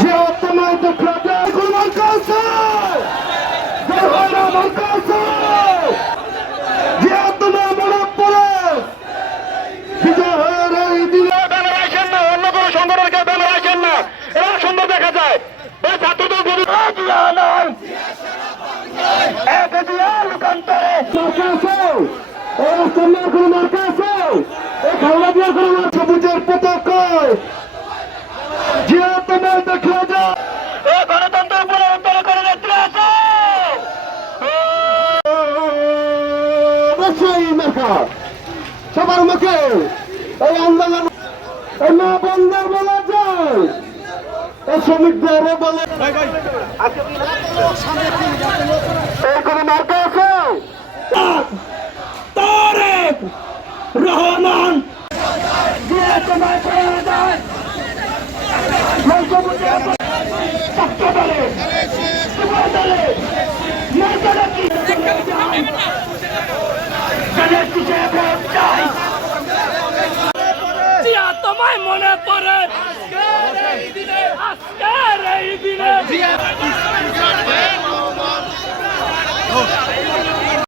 যে তোমায় দেখা যায় তোমার কাছে আমার কাছে যে তোমার মনে পড়ে বিজয়ের এই দিনে ব্যানার আসেন না, অন্য কোনো সংগঠনকে ব্যানার আসেন না, এরা সুন্দর দেখা যায়। এই ছাত্রদের বিরুদ্ধে সবুজের পতাকায় যে তোমার দেখা যায় গণতন্ত্র পুনরুদ্ধার করে নেত্রী আছে অবশ্যই মেখা সবার মুখে এই আন্দোলন না বন্ধের বলা যায় এই শ্রমিকদের বলে এই কোন মার্কা আছে তারেক রহমান দিয়ে তোমায় ছেড়ে যায় তোমায় মনে পড়ে